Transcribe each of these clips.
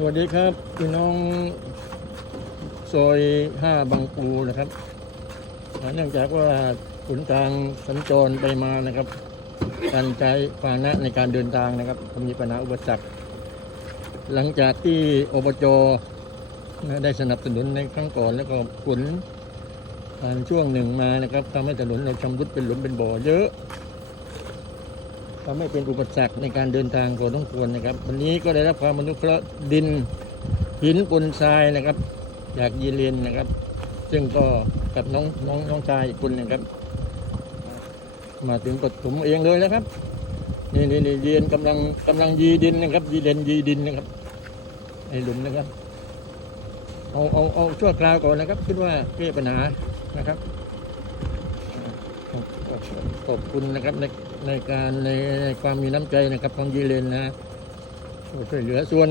สวัสดีครับพี่น้องซอยห้าบางปูนะครับเนื่องจากว่าขุนทางสัญจรไปมานะครับ การใช้พาหนะในการเดินทางนะครับมีปัญหาอุปสรรคหลังจากที่อบจได้สนับสนุนในครั้งก่อนแล้วก็ขนผ่านช่วงหนึ่งมานะครับทำให้ถนนเราชำรุดเป็นหลุมเป็นบ่อเยอะ ทำให้เป็นอุปสรรคในการเดินทางพอต้องควรนะครับ วันนี้ก็ได้รับความอนุเคราะห์ดินหินปนทรายนะครับ จากยีเรียนนะครับ ซึ่งก็กับน้องน้องน้องชายอีกคนหนึงครับ มาถึงกดผมเองเลยนะครับนี่นี่นี่เรียนกำลังกำลังยีดินนะครับ ยีเรียนยีดินนะครับไอหลุมนะครับเอาเอาเอาชั่วคราวก่อนนะครับคิดว่าแก้ปัญหานะครับ ขอบคุณนะครับในในการในในความมีน้ำใจนะครับของยีเรนนะช่วยเหลือส่วน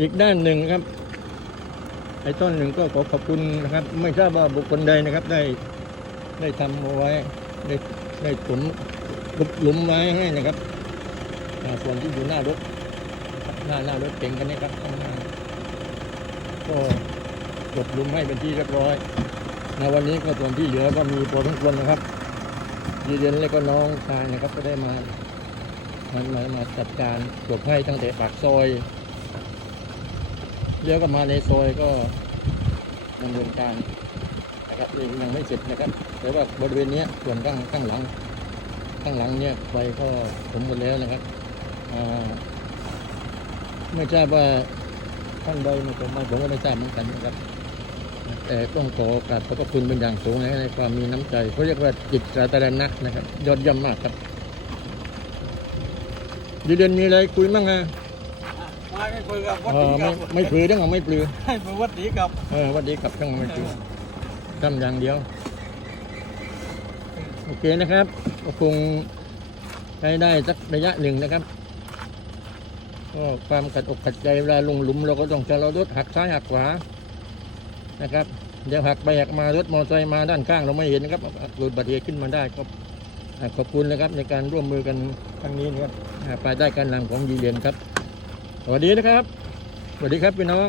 อีกด้านหนึ่งครับ ไอ้ต้นหนึ่งก็ขอขอบคุณนะครับ ไม่ทราบว่าบุคคลใดนะครับได้ได้ทำเอาไว้ได้ได้ถมลุกหลุมไว้ให้นะครับส่วนที่อยู่หน้ารถหน้าหน้ารถเก่งกันนี้ครับข้างหน้าก็จบลุมให้เป็นที่เรียบร้อย ในวันนี้ก็ส่วนที่เหลือก็มีพอสมควรนะครับยีเรียนและก็น้องชายนะครับก็ได้มามามามาจัดการจให้ตั้งแต่ปากซอยเลี้ยวก็มาในซอยก็ดำเนินการนะครับยังยังไม่เสร็จนะครับ แต่ว่าบริเวณนี้ส่วนข้างข้างหลัง ข้างหลังเนี่ยไฟก็สมบูรณ์แล้วนะครับไม่ทราบว่าท่านใดในผมมาผมก็ไม่ทราบเหมือนกันนะครับ แต่ต้องขอกราบขอบพระคุณเป็นอย่างสูงนะในความมีน้ำใจเขาเรียกว่าจิตสาธารณะนะครับ ยอดเยี่ยมมากครับดีเด่นมีอะไรคุยมั่งอะมาให้คุยกับวัดเอดีอคไม่รับไม่ปลือเรื่องของไม่ปลือให้มาวัดดีกับเออวันดีกับช่างไม่ปลือทำอย่างเดียว โอเคนะครับก็คงใช้ได้สักระยะหนึ่งนะครับก็ความขัดอกขัดใจเวลาลงหลุมเราก็ต้องชะลอรถหักซ้ายหักขวา นะครับ เดี๋ยวหักไปหักมารถมอเตอร์ไซค์มาด้านข้างเราไม่เห็นนะครับหลุดบัตรเหตุขึ้นมาได้ก็อ่าขอบคุณนะครับในการร่วมมือกันครั้งนี้นะครับไปใต้การนำของยีเรียนครับสวัสดีนะครับสวัสดีครับพี่น้อง